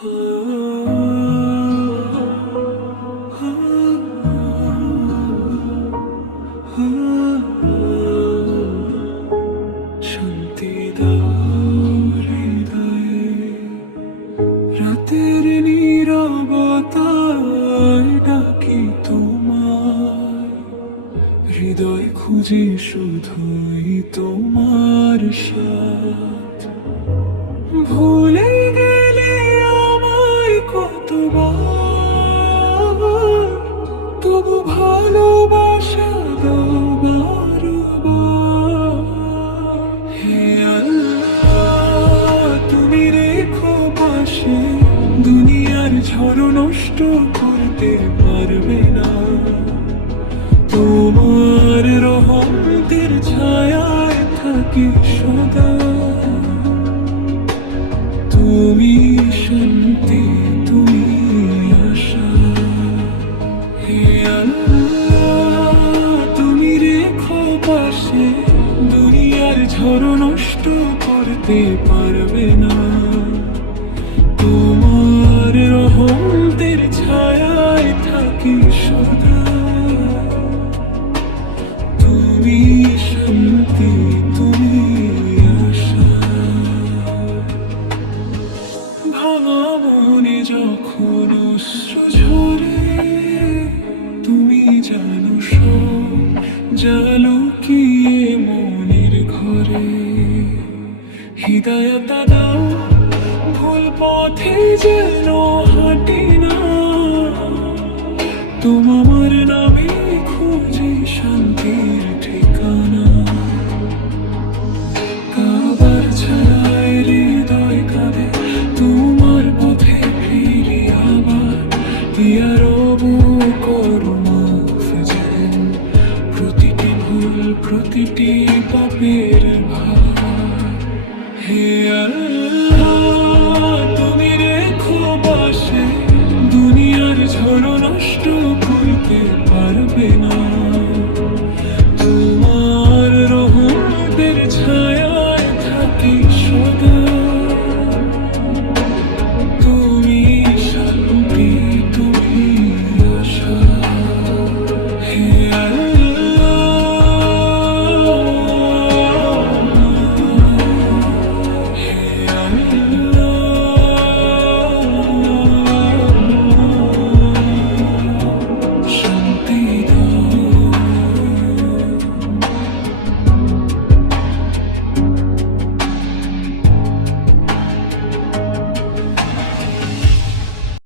শান্তি দাও হৃদয়ে, রাতের নীরবতায় ডাকি তোমায়, হৃদয় খুঁজে শুধুই তোমার সাথ। ভুলে গেলে আমায় কতবার, তবু ভালোবাসা দাও বারবার। হে আল্লাহ, তুমি রেখো পাশে, দুনিয়ার ঝড় নষ্ট করতে পারবে না। তোমার রহমতের ছায়ায় থাকি সদা, তুমি শান্তি, তুমি আশা। হে আল্লাহ, তুমি রেখো পাশে, দুনিয়ার ঝড় নষ্ট করতে পারবে না। তোমার রহমতের ছায়ায় থাকি সদা, তুমি শান্তি, তুমি আশা। ভাঙা মনে যখন অশ্রু ঝরে, তুমি জানো সব, জানো কি মনের ঘরে। হৃদয়তা দাও, ভুল পথে যেন হাঁটি না, তোমার নামে খুঁজে শান্তি।